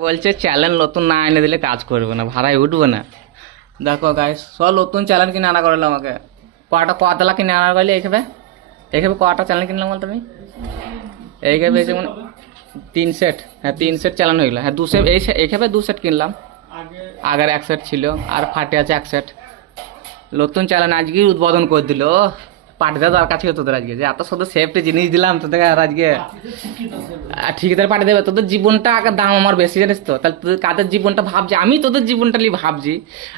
বলছে চ্যানেল নতুন না এনে দিলে কাজ করবে না, ভাড়ায় উঠবে না। দেখো গাইস, সব নতুন চ্যানেল কিনে আনা করলো আমাকে। কতলা কিনে আনা করলে এইভাবে এইভাবে কটা চ্যানেল কিনলাম বল তুমি? এইভাবে যেমন 3 সেট, হ্যাঁ 3 সেট চ্যানেল হয়ে গেলো। হ্যাঁ 2 সেট, এইভাবে 2 সেট কিনলাম। আগের 1 সেট ছিল আর ফাটে আছে 1 সেট। নতুন চ্যানেল আজকেই উদ্বোধন করে দিল। পাঠিয়ে দরকার ছিল তোদের আজকে, যে এত শুধু সেফটি জিনিস দিলাম তোদের আর আজকে ঠিকাদার পাঠিয়ে দেবে। তোদের জীবনটা আগে দাম আমার বেশি, জানিস তো? তাহলে তোদের কাদের জীবনটা ভাবছি, আমি তোদের জীবনটা নিয়ে ভাবছি,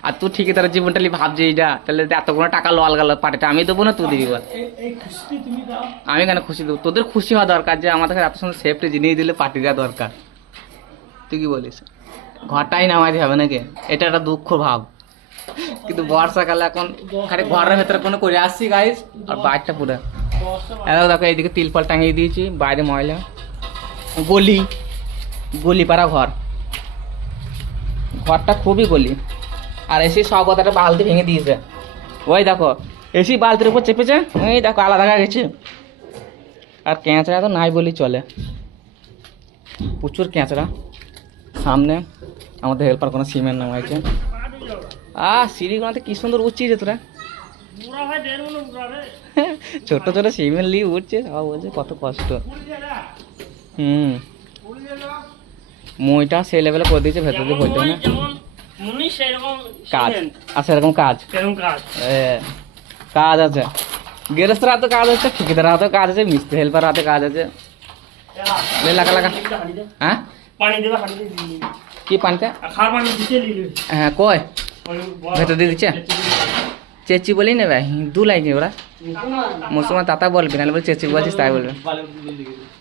আর তুই ঠিকাদারের জীবনটা নিয়ে ভাবছি। এইটা তাহলে এতগুলো টাকা লোয়াল গেল, পাঠিটা আমি দেবো না তুই দিবি বল? আমি কেন খুশি দেবো? তোদের খুশি হওয়া দরকার যে আমাদের এত সুন্দর সেফটি জিনিস দিলে পাঠিয়ে দেওয়া দরকার। তুই কি বলিস? ঘরটাই নামাইতে হবে নাকি? এটা একটা দুঃখ ভাব। কিন্তু বর্ষাকালে এখন খালি ঘরের ভেতরে কোনো করে আসছি গাইস, আর বাইরটা পুরো দেখো। এইদিকে তিলপাল টাঙিয়ে দিয়েছি, বাইরে ময়লা। গলি গলিপাড়া ঘর, ঘরটা খুবই গলি। আর এসি সব কথাটা বালতি ভেঙে দিয়েছে। ওই দেখো এসি বালতির উপর চেপেছে, ওই দেখো আলাদা হয়ে গেছে। আর ক্যাঁচড়া তো নাই বলি চলে, প্রচুর ক্যাঁচড়া। সামনে আমাদের হেল্পার কোনো সিমেন্ট নামাইছে। সিঁড়িগুলোতে কি সুন্দর উঠছিস রে তোরা। ছোট ছোট সিমেন্ট নিয়ে উঠছে, সব বলছে কত কষ্ট। মইটা সেই লেভেলে করে দিয়েছে, ভেতর দিয়ে ভরতে না কাজ আছে, এরকম কাজ কাজ আছে। গেরস্তের হাতে কাজ আছে, ঠিকাদার হাতে কাজ আছে, মিস্ত্রি হেল্পার হাতে কাজ আছে। লাগা লাগা। হ্যাঁ কি পানিটা? হ্যাঁ কয় ভেতর দিয়ে দিচ্ছে। চেঁচি বলেই নেবে, হিন্দু লাগছে ওরা। মুসলমান তাতা বলবি না, বলে চেঁচি বলছিস তাই বলবে।